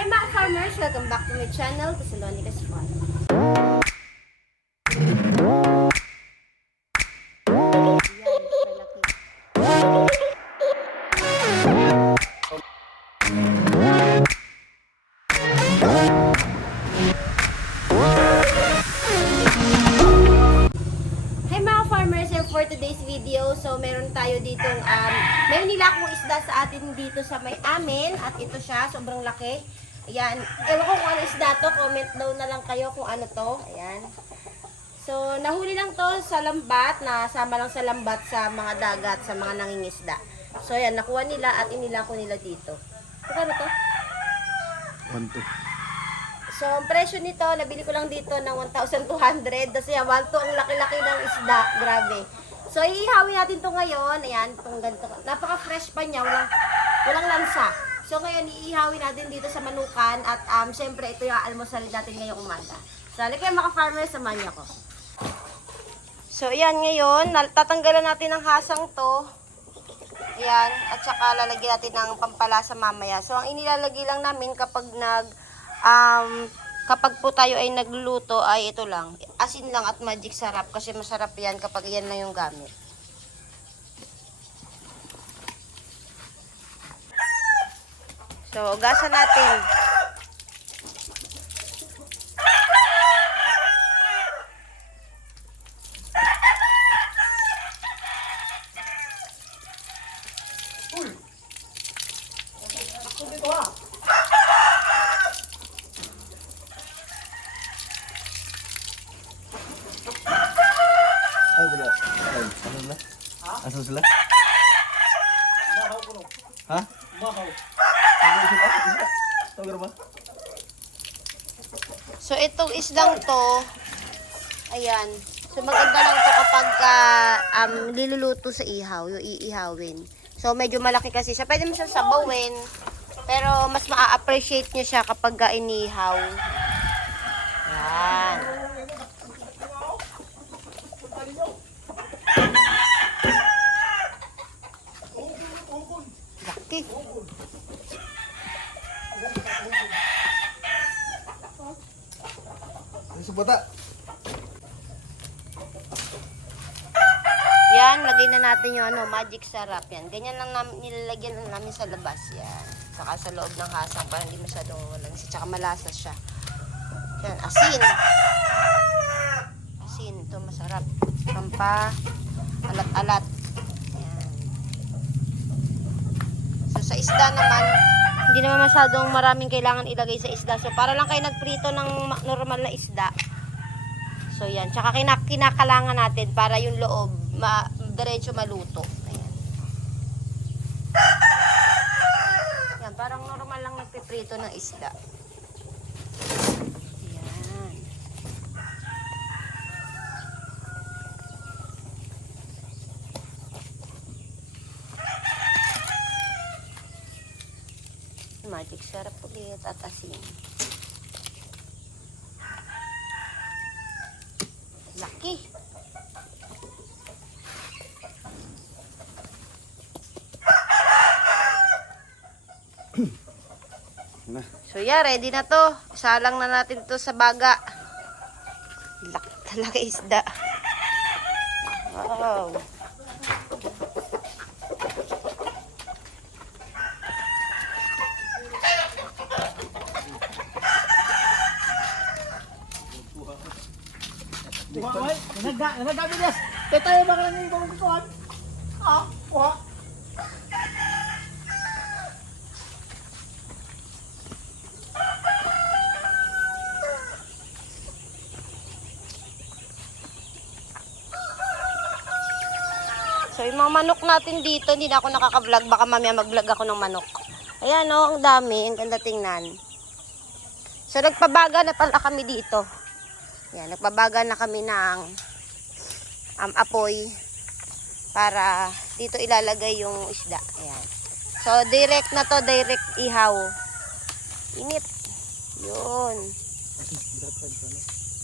Hi mga farmers! Welcome back to my channel, Thessalonica's Farm. For today's video, so meron tayo dito um, meron nila akong isda sa atin dito sa may amin at ito siya, sobrang laki. Ayan, ewan ko kung ano isda to, comment down na lang kayo kung ano to. Ayan. So, nahuli lang to sa lambat, nasama lang sa lambat sa mga dagat, sa mga nangingisda. So, ayan, nakuha nila at inilako nila dito. Magkano to? 1, 2. So, ang presyo nito, nabili ko lang dito ng 1,200. Kasi yan, 1 to ang laki-laki ng isda. Grabe. So, iihawin natin to ngayon. Ayan, itong ganito. Napaka-fresh pa niya. Walang, walang lansa. So, ngayon, iihawin natin dito sa manukan. At, um, syempre, ito yung almusal natin ngayong umaga. So, halika kayo mga farmers, samahan niyo ako. So, ayan, ngayon, tatanggalan natin ng hasang to. Ayan, at saka lalagyan natin ng pampalasa mamaya. So, ang inilalagay lang namin kapag nag, um, kapag po tayo ay nagluluto ay ito lang. Asin lang at magic sarap kasi masarap yan kapag yan lang yung gamit. So, gasan natin. Ay, wala. Ay, ano sila? Asan sila? Ha? Ano sila? Isda? Tawagar ba? So, itong isdang to, ayan. So, maganda lang to kapag ah, um, niluluto sa ihaw, yung iihawin. So, medyo malaki kasi siya. Pwede mo siyang sabawin, pero mas ma-appreciate niya siya kapag ah, inihaw. Yan. Laki. Sa bata? Yan, lagay na natin yung ano, magic sarap yan. Ganyan lang namin, nilalagyan lang namin sa labas yan. Saka sa loob ng hasang para hindi masyadong malangsi. Tsaka malasas siya. Yan, asin. Asin, ito masarap. Pampa, alat-alat. Yan. So sa isda naman, hindi naman masyadong maraming kailangan ilagay sa isda. So para lang kayo nagprito ng ma- normal na isda. So yan, tsaka kinak kinakalangan natin para yung loob ma diretso maluto. Ayan. Yan, parang normal lang nagpiprito ng isda. Magic sarap ulit at asin. Laki. So yeah, ready na to. Salang na natin to sa baga. Laki talaga isda. Wow. Nanagami des. Kaya tayo baka lang yung kukuhan. Ah, kuha. So yung mga manok natin dito, hindi na ako nakaka-vlog. Baka mamaya mag-vlog ako ng manok. Ayan o, ang dami. Ang ganda tingnan. So nagpabaga na pala kami dito. Yan, nagpabaga na kami ng um, apoy para dito ilalagay yung isda. Ayan. So direct na to, direct ihaw. Init. Yun.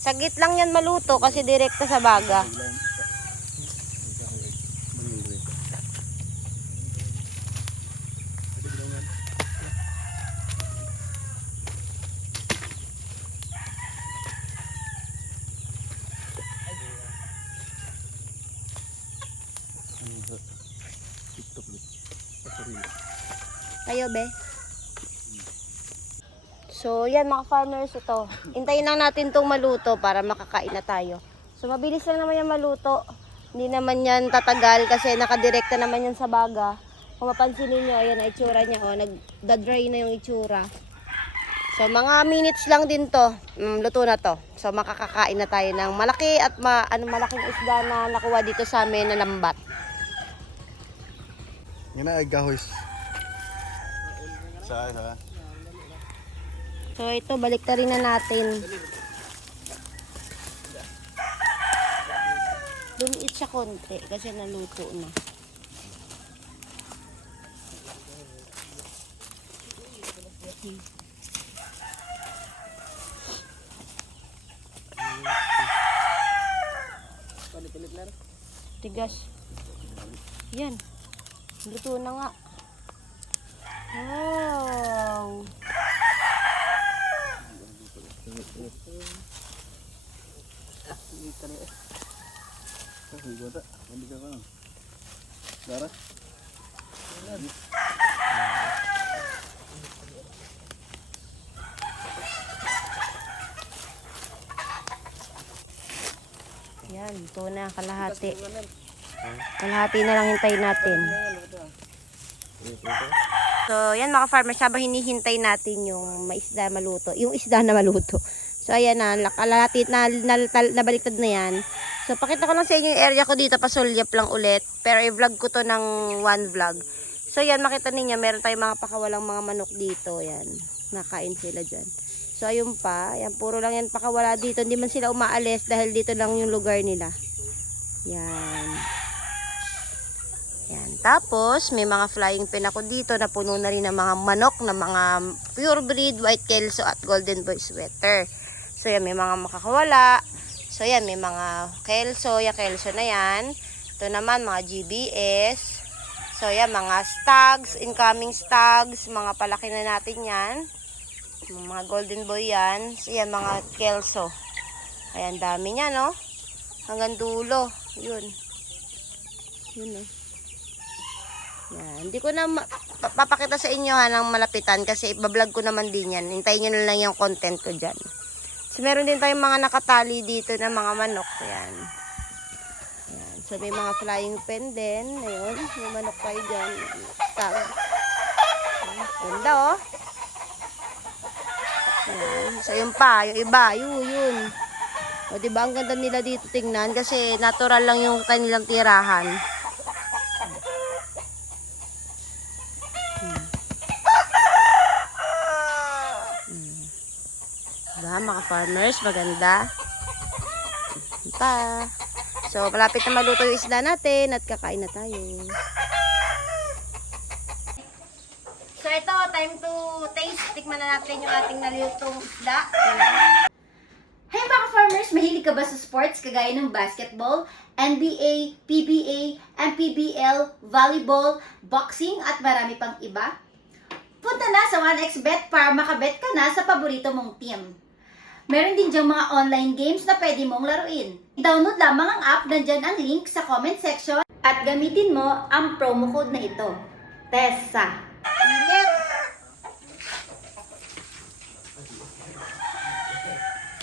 Sagit lang yan maluto kasi direct na sa baga. Kayo, be? So, yan mga farmers, ito. Hintayin lang natin itong maluto para makakain na tayo. So, mabilis lang naman yan maluto. Hindi naman yan tatagal kasi nakadirekta naman yan sa baga. Kung mapansin ninyo, ayan ang itsura niya. Oh, nagda-dry na yung itsura. So, mga minutes lang din to. Mm, luto na to. So, makakakain na tayo ng malaki at ma ano, malaking isda na nakuha dito sa amin na lambat. Yan na ay gahoys. Sa sa. So, ito, balik na rin na natin. Lumiit siya konti kasi naluto na. Tigas. Yan. Luto na nga. Wow. Dara. Yan, ito na, kalahati. Kalahati na lang hintayin natin. So, yan mga farmers, habang hinihintay natin yung maisda maluto, yung isda na maluto. So, ayan na, kalahati na, na, na, nabaliktad na yan. So, pakita ko lang sa inyo yung area ko dito, pasulyap lang ulit. Pero i-vlog ko to ng one vlog. So, yan, makita ninyo, meron tayong mga pakawalang mga manok dito. Yan, nakain sila dyan. So, ayun pa. Yan, puro lang yan pakawala dito. Hindi man sila umaalis dahil dito lang yung lugar nila. Yan. Yan. Tapos, may mga flying pin ako dito na puno na rin ng mga manok na mga pure breed, white kelso at golden boy sweater. So, yan, may mga makakawala. So, yan, may mga kelso. Yan, kelso na yan. Ito naman, mga GBS. So, yan, mga stags, incoming stags. Mga palaki na natin yan. Yung Mga golden boy yan. So, yan, mga kelso. Ayan, dami niya, no? Hanggang dulo. Yun. Yun, no? Yan. Hindi ko na papakita sa inyo ha ng malapitan kasi ibablog ko naman din yan. Hintayin nyo na lang yung content ko dyan. So, meron din tayong mga nakatali dito na mga manok. Yan. Yan. So, may mga flying pen din. Ayun. May manok tayo dyan. Yan. Ganda, oh. Ayan. So, yun pa. Yung iba. Yun, yun. O, diba? Ang ganda nila dito tingnan kasi natural lang yung kanilang tirahan. Hmm. Hmm. Diba, mga farmers? Maganda. Pa. So, malapit na maluto yung isda natin at kakain na tayo. So ito, time to taste. Tikman na natin yung ating nalutong isda. Hey mga farmers, mahilig ka ba sa sports kagaya ng basketball, NBA, PBA, MPBL, volleyball, boxing at marami pang iba? Punta na sa 1xBet para makabet ka na sa paborito mong team. Meron din diyang mga online games na pwede mong laruin. I-download lamang ang app, nandyan ang link sa comment section at gamitin mo ang promo code na ito. TESSA. Init!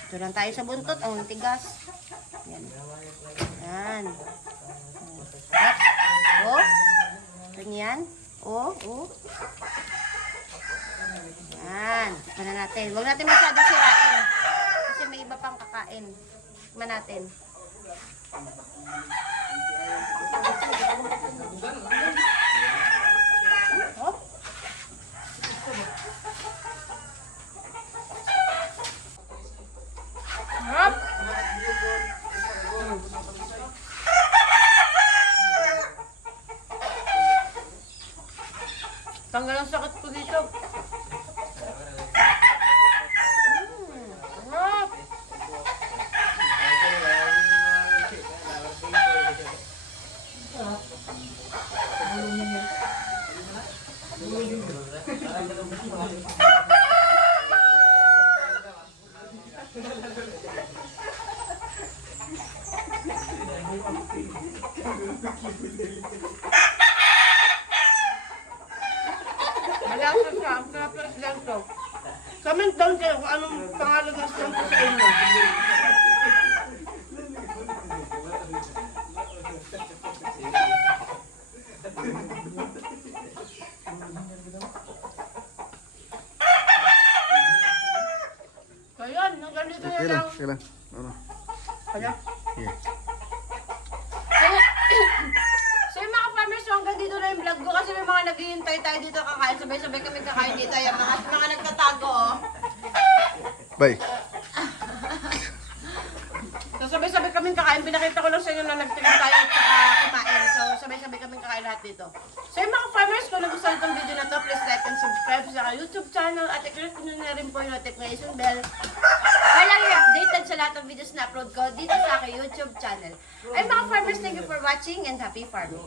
Ito lang tayo sa buntot. Ang tigas. Yan. Yan. Oh. Ganyan. Oh, oh. Yan. Na natin. Huwag natin masyado sirain. Iba pang kakain. Tikman natin. Oh. Tanggal ang sakit Wala Comment down kayo kung anong pangalan ng ko sa inyo. So yun, hanggang dito na lang, lang. okay lang. Ano? Kaya, Sige. So, so yung mga farmers, so hanggang dito na yung vlog ko kasi may mga naghihintay tayo dito kakain. Sabay-sabay kami kakain dito. Yung mga, mga nagtatago, oh. Bye. So sabay-sabay kami kakain. Pinakita ko lang sa inyo na nagtingin tayo at saka kumain. So sabay-sabay kami kakain lahat dito. So yung mga farmers, kung nagustuhan itong video na to, please like and subscribe sa YouTube channel at i-click nyo na rin po yung notification bell para lang updated sa lahat ng videos na upload ko dito sa aking YouTube channel. Ay mga farmers, thank you for watching and happy farming.